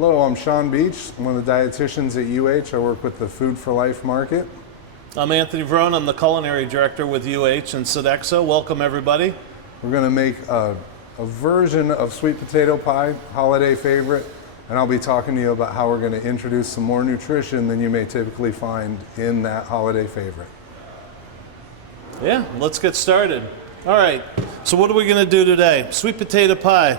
Hello, I'm Sean Beach, one of the dietitians at UH. I work with the Food for Life market. I'm Anthony Verona. I'm the culinary director with UH and Sodexo. Welcome, everybody. We're going to make a version of sweet potato pie, holiday favorite, and I'll be talking to you about how we're going to introduce some more nutrition than you may typically find in that holiday favorite. Yeah, let's get started. All right, so what are we going to do today? Sweet potato pie,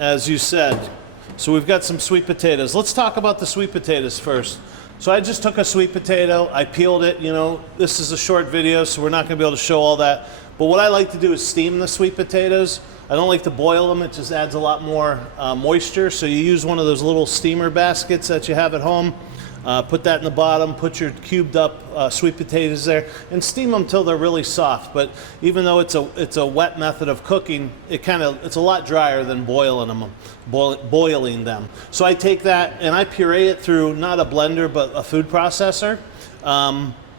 as you said. So we've got some sweet potatoes. Let's talk about the sweet potatoes first. So I just took a sweet potato, I peeled it. You know, this is a short video, so we're not going to be able to show all that. But what I like to do is steam the sweet potatoes. I don't like to boil them. It just adds a lot more moisture. So you use one of those little steamer baskets that you have at home. Put that in the bottom, put your cubed up sweet potatoes there, and steam them till they're really soft. But even though it's a wet method of cooking, it's a lot drier than boiling them. So I take that and I puree it through not a blender but a food processor.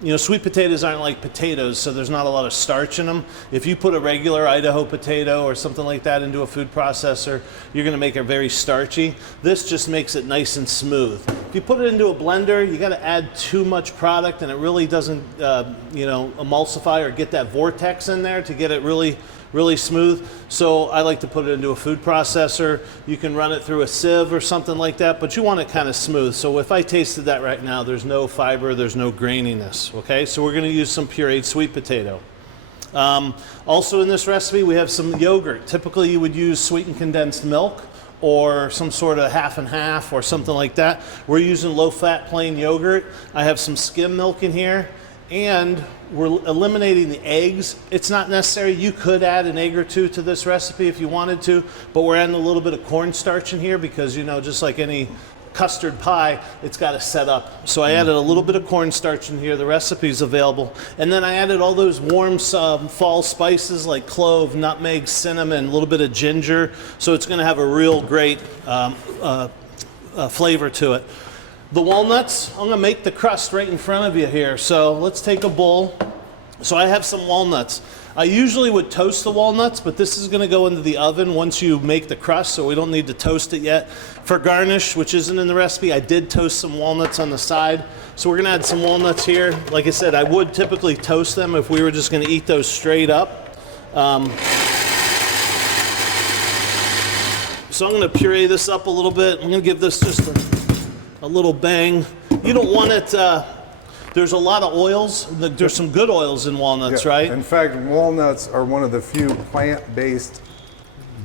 You know, sweet potatoes aren't like potatoes, so there's not a lot of starch in them. If you put a regular Idaho potato or something like that into a food processor, you're going to make it very starchy. This just makes it nice and smooth. If you put it into a blender, you got to add too much product, and it really doesn't, you know, emulsify or get that vortex in there to get it really smooth. So I like to put it into a food processor. You can run it through a sieve or something like that, but you want it kind of smooth. So if I tasted that right now, there's no fiber, there's no graininess, okay? So we're gonna use some pureed sweet potato. Also in this recipe, we have some yogurt. Typically you would use sweetened condensed milk or some sort of half and half or something like that. We're using low-fat plain yogurt. I have some skim milk in here, and we're eliminating the eggs. It's not necessary. You could add an egg or two to this recipe if you wanted to, but we're adding a little bit of cornstarch in here because, you know, just like any custard pie, it's got to set up. So I added a little bit of cornstarch in here. The recipe's available. And then I added all those warm fall spices like clove, nutmeg, cinnamon, a little bit of ginger. So it's going to have a real great flavor to it. The walnuts, I'm gonna make the crust right in front of you here. So let's take a bowl. So I have some walnuts. I usually would toast the walnuts, but this is gonna go into the oven once you make the crust, so we don't need to toast it yet. For garnish, which isn't in the recipe, I did toast some walnuts on the side. So we're gonna add some walnuts here. Like I said, I would typically toast them if we were just gonna eat those straight up. So I'm gonna puree this up a little bit. I'm gonna give this just a little bang. You don't want it, there's a lot of oils. There's some good oils in walnuts, Yeah. right? In fact, walnuts are one of the few plant-based,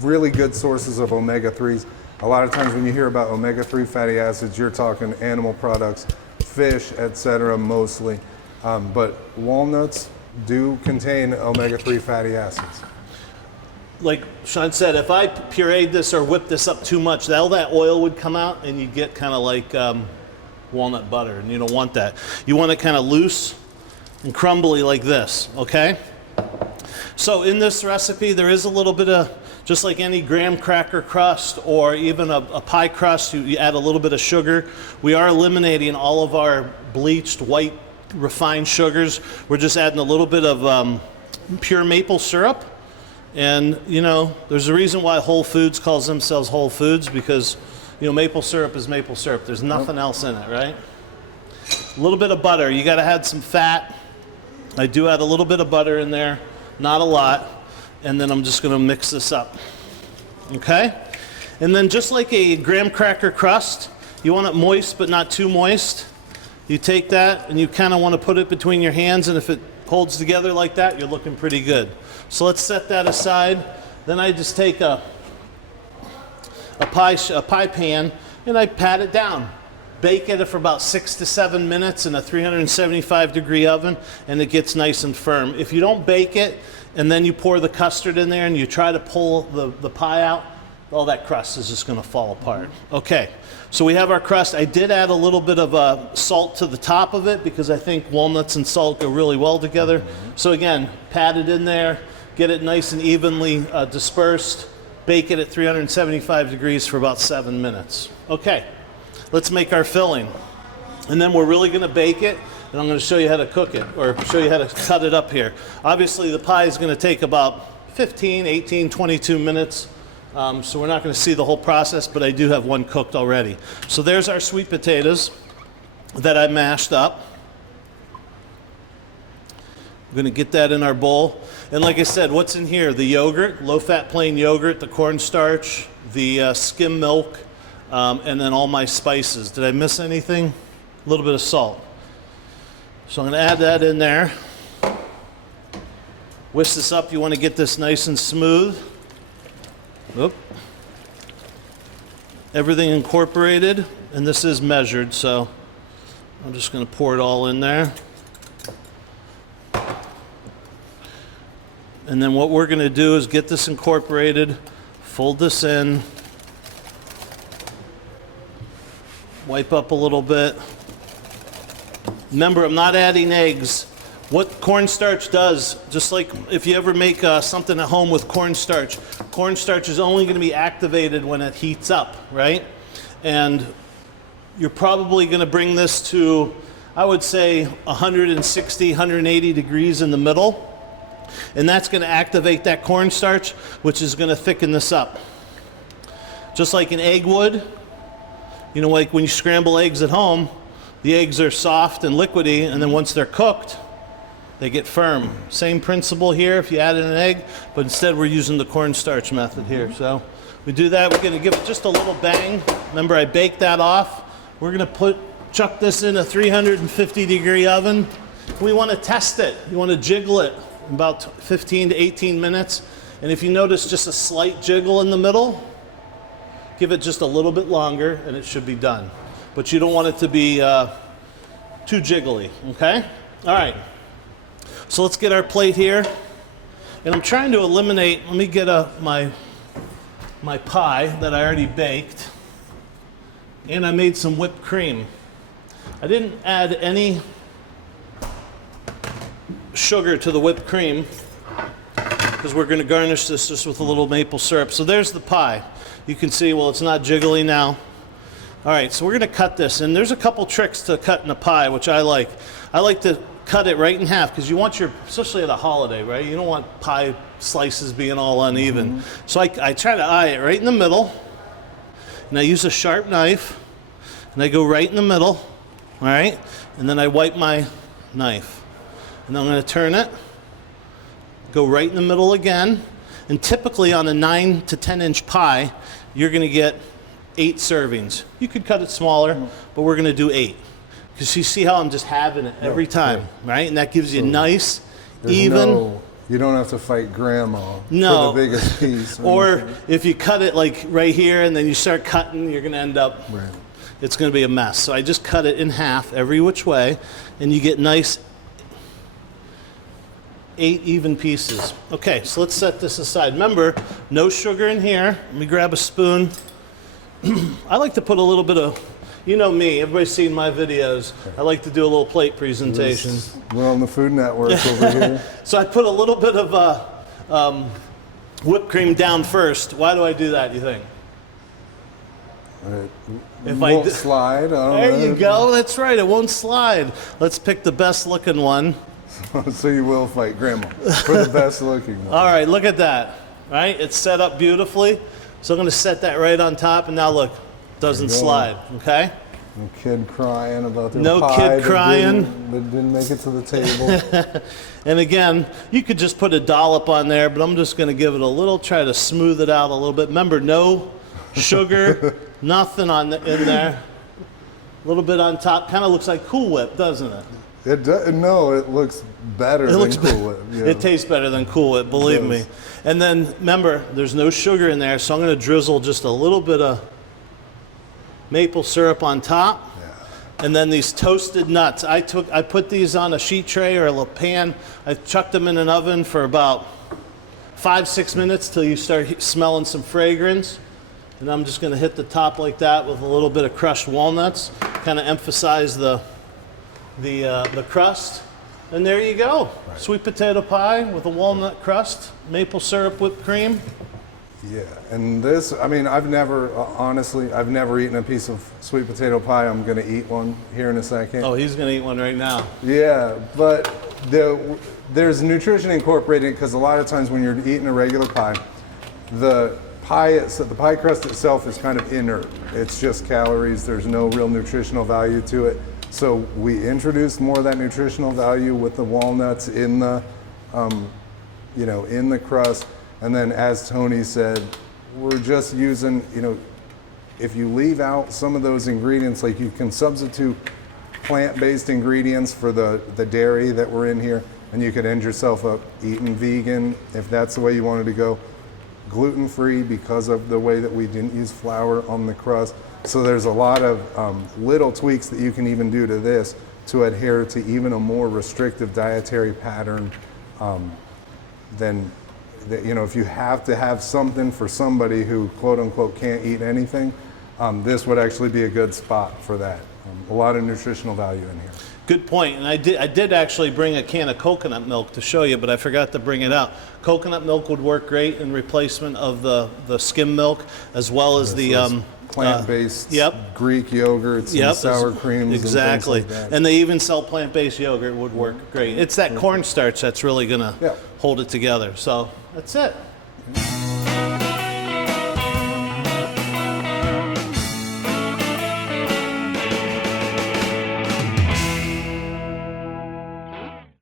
really good sources of omega-3s. A lot of times when you hear about omega-3 fatty acids, you're talking animal products, fish, etc. mostly. But walnuts do contain omega-3 fatty acids. Like Sean said, if I pureed this or whipped this up too much, all that oil would come out and you get kind of like walnut butter, and you don't want that. You want it kind of loose and crumbly like this, okay? So in this recipe, there is a little bit of, just like any graham cracker crust or even a pie crust, you add a little bit of sugar. We are eliminating all of our bleached white refined sugars. We're just adding a little bit of pure maple syrup. And, you know, there's a reason why Whole Foods calls themselves Whole Foods, because, you know, maple syrup is maple syrup. There's nothing else in it, right? A little bit of butter. You got to add some fat. I do add a little bit of butter in there, not a lot. And then I'm just going to mix this up. Okay? And then just like a graham cracker crust, you want it moist but not too moist. You take that and you kind of want to put it between your hands, and if it holds together like that, you're looking pretty good. So let's set that aside. Then I just take a pie pan and I pat it down. Bake it for about 6 to 7 minutes in a 375-degree oven, and it gets nice and firm. If you don't bake it and then you pour the custard in there and you try to pull the pie out, all that crust is just going to fall apart. Okay, so we have our crust. I did add a little bit of salt to the top of it because I think walnuts and salt go really well together. So again, pat it in there, get it nice and evenly dispersed, bake it at 375 degrees for about 7 minutes. Okay, let's make our filling. And then we're really going to bake it, and I'm going to show you how to cook it, or show you how to cut it up here. Obviously the pie is going to take about 15, 18, 22 minutes So we're not going to see the whole process, but I do have one cooked already. So there's our sweet potatoes that I mashed up. I'm going to get that in our bowl. And like I said, what's in here? The yogurt, low-fat plain yogurt, the cornstarch, the skim milk, and then all my spices. Did I miss anything? A little bit of salt. So I'm going to add that in there. Whisk this up. You want to get this nice and smooth. Oop. Everything incorporated, and this is measured, so I'm just going to pour it all in there. And then what we're going to do is get this incorporated, fold this in, wipe up a little bit. Remember, I'm not adding eggs. What cornstarch does, just like if you ever make something at home with cornstarch is only going to be activated when it heats up, right? And you're probably going to bring this to, I would say, 160, 180 degrees in the middle. And that's going to activate that cornstarch, which is going to thicken this up. Just like an egg would. You know, like when you scramble eggs at home, the eggs are soft and liquidy, and then once they're cooked, they get firm. Same principle here if you added an egg, but instead we're using the cornstarch method here. So we do that. We're going to give it just a little bang. Remember, I baked that off. We're going to chuck this in a 350-degree oven. We want to test it. You want to jiggle it about 15 to 18 minutes. And if you notice just a slight jiggle in the middle, give it just a little bit longer and it should be done. But you don't want it to be too jiggly, okay? All right, so let's get our plate here. And I'm trying to eliminate, let me get my pie that I already baked. And I made some whipped cream. I didn't add any sugar to the whipped cream because we're going to garnish this just with a little maple syrup. So there's the pie. You can see, well, it's not jiggly now. All right, so we're going to cut this, and there's a couple tricks to cutting a pie, which I like. I like to cut it right in half because you want especially at a holiday, right? You don't want pie slices being all uneven. Mm-hmm. So I try to eye it right in the middle, and I use a sharp knife, and I go right in the middle, all right? And then I wipe my knife. And I'm going to turn it, go right in the middle again, and typically on a 9 to 10 inch pie, you're going to get 8 servings. You could cut it smaller, but we're going to do 8. Because you see how I'm just having it every time, right? And that gives you nice, even. You don't have to fight grandma for the biggest piece. Or if you cut it like right here and then you start cutting, you're going to end up, it's going to be a mess. So I just cut it in half every which way, and you get nice 8 even pieces. Okay, so let's set this aside. Remember, no sugar in here. Let me grab a spoon. I like to put a little bit of, you know me, everybody's seen my videos. I like to do a little plate presentation. We're on the Food Network over here. So I put a little bit of whipped cream down first. Why do I do that, you think? It won't slide. There you go. That's right. It won't slide. Let's pick the best looking one. So you will fight grandma for the best looking one. All right, look at that. All right, it's set up beautifully. So I'm going to set that right on top, and now look, doesn't slide, okay? No kid crying about their no pie kid crying. That didn't make it to the table. And again, you could just put a dollop on there, but I'm just going to give it a little, try to smooth it out a little bit. Remember, no sugar, nothing in there. A little bit on top. Kind of looks like Cool Whip, doesn't it? It looks better than Cool Whip. Yeah. It tastes better than Cool Whip, believe me. And then remember, there's no sugar in there, so I'm going to drizzle just a little bit of maple syrup on top. Yeah. And then these toasted nuts. I put these on a sheet tray or a pan. I chucked them in an oven for about 5-6 minutes till you start smelling some fragrance. And I'm just going to hit the top like that with a little bit of crushed walnuts, kind of emphasize the crust. And there you go. Right. Sweet potato pie with a walnut crust, maple syrup, whipped cream. Yeah, and this, I mean, honestly, I've never eaten a piece of sweet potato pie. I'm going to eat one here in a second. Oh, he's going to eat one right now. Yeah, but there's nutrition incorporated because a lot of times when you're eating a regular pie, the the pie crust itself is kind of inert. It's just calories. There's no real nutritional value to it. So we introduced more of that nutritional value with the walnuts in the, in the crust. And then, as Tony said, we're just using, if you leave out some of those ingredients, like you can substitute plant-based ingredients for the dairy that were in here, and you could end yourself up eating vegan if that's the way you wanted to go. Gluten-free because of the way that we didn't use flour on the crust. So there's a lot of little tweaks that you can even do to this to adhere to even a more restrictive dietary pattern than, if you have to have something for somebody who quote-unquote can't eat anything, this would actually be a good spot for that. A lot of nutritional value in here. Good point. And I did actually bring a can of coconut milk to show you, but I forgot to bring it out. Coconut milk would work great in replacement of the skim milk, as well as the plant-based yep. Greek yogurts and sour creams. Exactly. And things like that. And they even sell plant-based yogurt, would work great. It's that cornstarch that's really going to hold it together. So that's it.